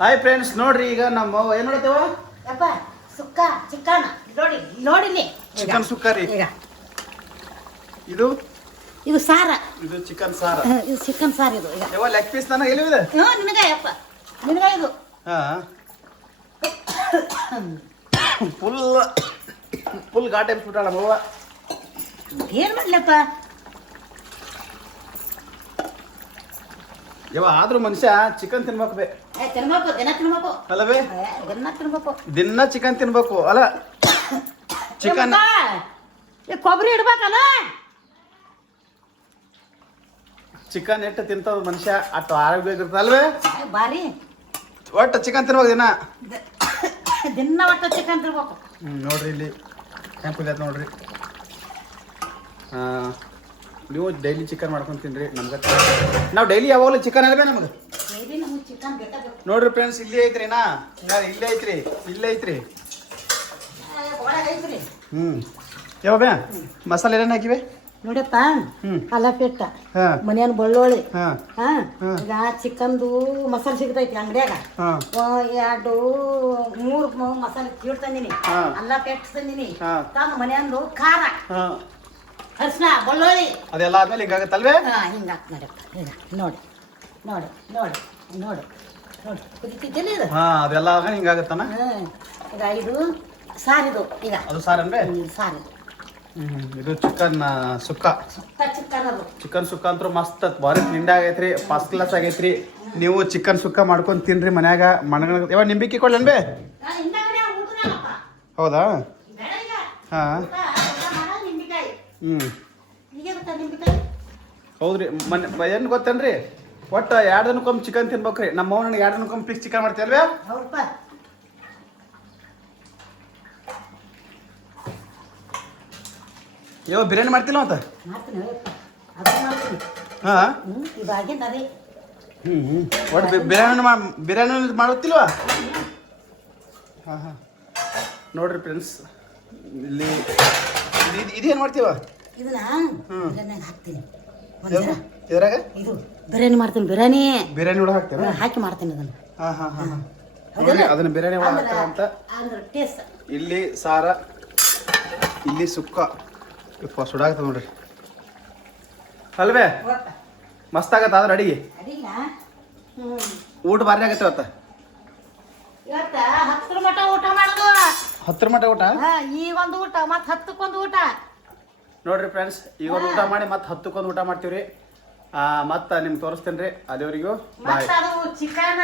Hi friends, ನೋಡ್ರಿ ಈಗ ನಮ್ಮ ಏನ್ ಮಾಡತ್ತೇವ ಯಪ್ಪ ಸುಕ್ಕ ಚಿಕನ್ ನೋಡಿ ನೋಡಿಲಿ ಚಿಕನ್ ಸುಕ್ಕ ರೀ. ಈಗ ಇದು ಇದು ಸಾರ, ಇದು ಚಿಕನ್ ಸಾರ. ಇದು ಚಿಕನ್ ಸಾರ್. ಇದು ಈಗ ಯಾವ ಲೆಗ್ ಪೀಸ್ ನನಗೆ ಎಲ್ಲಿದೆ? ನಿನಗ ಯಪ್ಪ ನಿನಗ ಇದು ಹಾ ಫುಲ್ ಫುಲ್ ಘಾಟ್ ಎಬ್ಸ್ಬಿಟ್ಟಾಳ ನಮ್ಮವ್ವ. ಏನ್ ಮಾಡ್ಲಪ್ಪ ಯಾವ ಆದ್ರೂ ಮನುಷ್ಯ ಚಿಕನ್ ತಿನ್ಬೇಕು ಬೇ, ತಿನ್ಬೇಕು, ದಿನ ತಿನ್ಬೇಕು ಅಲ್ಲವೇ? ದಿನ ತಿನ್ಬೇಕು, ದಿನ ಚಿಕನ್ ತಿನ್ಬೇಕು ಅಲ್ಲ. ಚಿಕನ್ ಕೊಬ್ಬರಿ ಇಡ್ಬೇಕಲ್ಲ. ಚಿಕನ್ ಎಷ್ಟು ತಿಂತದ ಮನುಷ್ಯ ಅಷ್ಟು ಆರೋಗ್ಯ ಇರ್ತಲ್ವೇ? ಬಾರಿ ಒಟ್ಟು ಚಿಕನ್ ತಿನ್ಬೇಕು ದಿನ. ದಿನ ಒಟ್ಟು ಚಿಕನ್ ತಿನ್ಬೇಕು. ನೋಡ್ರಿ ಇಲ್ಲಿ ಹೆಂಗೆ ನೋಡ್ರಿ. ನೀವು ಡೈಲಿ ಚಿಕನ್ ಮಾಡ್ಕೊಂಡು ತಿನ್ರಿ. ನಮ್ಗೆ ನಾವು ಡೈಲಿ ಯಾವಾಗಲೂ ಚಿಕನ್ ಅಲ್ವೇ ನಮ್ಗೆ. ಚಿಕನ್ ಬೇಕಾಗುತ್ತೆ ನೋಡ್ರಿ ಫ್ರೆಂಡ್ಸ್, ಇಲ್ಲೇ ಐತ್ರಿ ನಾ ಇಲ್ಲೇ ಐತ್ರಿ, ಇಲ್ಲೇ ಐತ್ರಿ. ಯಾವಾಗ ಮಸಾಲೆ ಏನೇನು ಹಾಕಿವೆ ನೋಡಪ್ಪ. ಹ್ಮ್ ಅಲ್ಲಪೆಟ್ಟ, ಹಾ ಮನೆಯನ್ ಬೆಳ್ಳುಳ್ಳಿ, ಹಾ ಹಾ ಈಗ ಚಿಕನ್ದು ಮಸಾಲೆ ಸಿಗ್ತೈತಿ ಅಂಗಡ್ಯಾಗ. ಹಾ 2-3 ಮಸಾಲೆ ಕೀಡ್ ತಂದಿನಿ, ಹಾ. ಅಲ್ಲ ಪೆಟ್ಟು ತಂದಿನಿ, ಹಾ. ತಂದು ಮನೆಯಂದು ಖಾರ, ಹಾ ಅರ್ಶಿನ, ಬೆಳ್ಳುಳ್ಳಿ. ಅದೆಲ್ಲ ಆದ್ಮೇಲೆ ಹಿಂಗಾಗತ್ತಲ್ವೇ? ಹಿಂಗಾಕ್ ನೋಡಪ್ಪ. ಈಗ ನೋಡಿ ನೋಡಿ ನೋಡಿ ನೋಡಿ ನೋಡಿ ಕುದಿತಿದ್ದಿಲ್ಲ ಇದು. ಹಾ ಅದೆಲ್ಲ ಆಗ ಹಿಂಗಾಗತ್ತನ. ಈಗ ಇದು ಸಾರಿದು. ಈಗ ಅದು ಸಾರನ್ರಿ. ಸಾರಿದು ಇದು ಚಿಕನ್ ಸುಕ್ಕ. ಚಿಕನ್ ಅದು ಚಿಕನ್ ಸುಕ್ಕ ಅಂತೂ ಮಸ್ತ್ ಭಾರಿ ತಿಂಡಿ ಆಗೈತ್ರಿ, ಫಸ್ಟ್ ಕ್ಲಾಸ್ ಆಗೈತ್ರಿ. ನೀವು ಚಿಕನ್ ಸುಕ್ಕ ಮಾಡ್ಕೊಂಡು ತಿನ್ರಿ ಮನ್ಯಾಗ. ಮಣಗಳ ಯಾವ ನಿಂಬಿಕೆ ಕೊಡ್ಲೇನ್ ಬೇ? ಹೌದಾ? ಹಾ ಹೌದ್ರಿ. ಏನು ಗೊತ್ತೇನ್ರಿ, ಒಟ್ಟು 2 ದಿನಕ್ಕೊಮ್ಮೆ ಚಿಕನ್ ತಿನ್ಬೇಕ್ರಿ. ನಮ್ಮ ಅವ್ನ 2 ದಿನಕ್ಕೊಮ್ಮೆ ಫಿಕ್ಸ್ ಚಿಕನ್ ಮಾಡ್ತೀವಲ್ವೇ? ಯಾವ ಬಿರಿಯಾನಿ ಮಾಡ್ತಿಲ್ಲ ಅಂತ? ಹಾ ಒಟ್ಟು ಬಿರಿಯಾನಿ ಮಾಡುತ್ತಿಲ್ವಾ? ಹಾ ಹಾ ನೋಡ್ರಿ ಫ್ರೆಂಡ್ಸ್, ಇಲ್ಲಿ ಇದೇನು ಮಾಡ್ತೀವ? ಇದನ್ನ ಹಾಕ್ತೀನಿ ಇದ್ರಾಗ ಇದು ಬಿರಿಯಾನಿ ಮಾಡ್ತೀನಿ. ಬಿರಿಯಾನಿ ಒಳಗೆ ಹಾಕ್ತೀರಾ? ಹಾಕಿ ಮಾಡ್ತೀನಿ ಅದನ್ನ. ಹಾ ಹಾ ಹಾ ಅದನ್ನ ಬಿರಿಯಾನಿ ಒಳಗೆ ಹಾಕ್ತಾರ ಅಂತ. ಟೇಸ್ಟ್ ಇಲ್ಲಿ ಸಾರ, ಇಲ್ಲಿ ಸುಕ್ಕ. ಇಪ್ಪ ಸುಡಾಗತ್ತ ನೋಡ್ರಿ ಅಲ್ವೇ? ಮಸ್ತ್ ಆಗತ್ತ ಅದ್ರ ಅಡಿಗೆ. ಊಟ ಭಾರಿ ಆಗತ್ತೆ ಇವತ್ತ. 10 ಮಟ ಊಟ ಮಾಡೋದು. 10 ಮಟ ಊಟ. ಈಗ ಒಂದು ಊಟ, ಮತ್ತೆ 10ಕ್ಕೊಂದು ಊಟ. ನೋಡ್ರಿ ಫ್ರೆಂಡ್ಸ್, ಈಗ ಒಂದು ಊಟ ಮಾಡಿ ಮತ್ತೆ 10ಕ್ಕೊಂದು ಊಟ ಮಾಡ್ತೀವ್ರಿ. ಮತ್ತೆ ನಿಮ್ಗೆ ತೋರಿಸ್ತೇನೆ ರೀ. ಅಲ್ಲಿವರೆಗೂ ಬಾಯ್. ಚಿಕನ್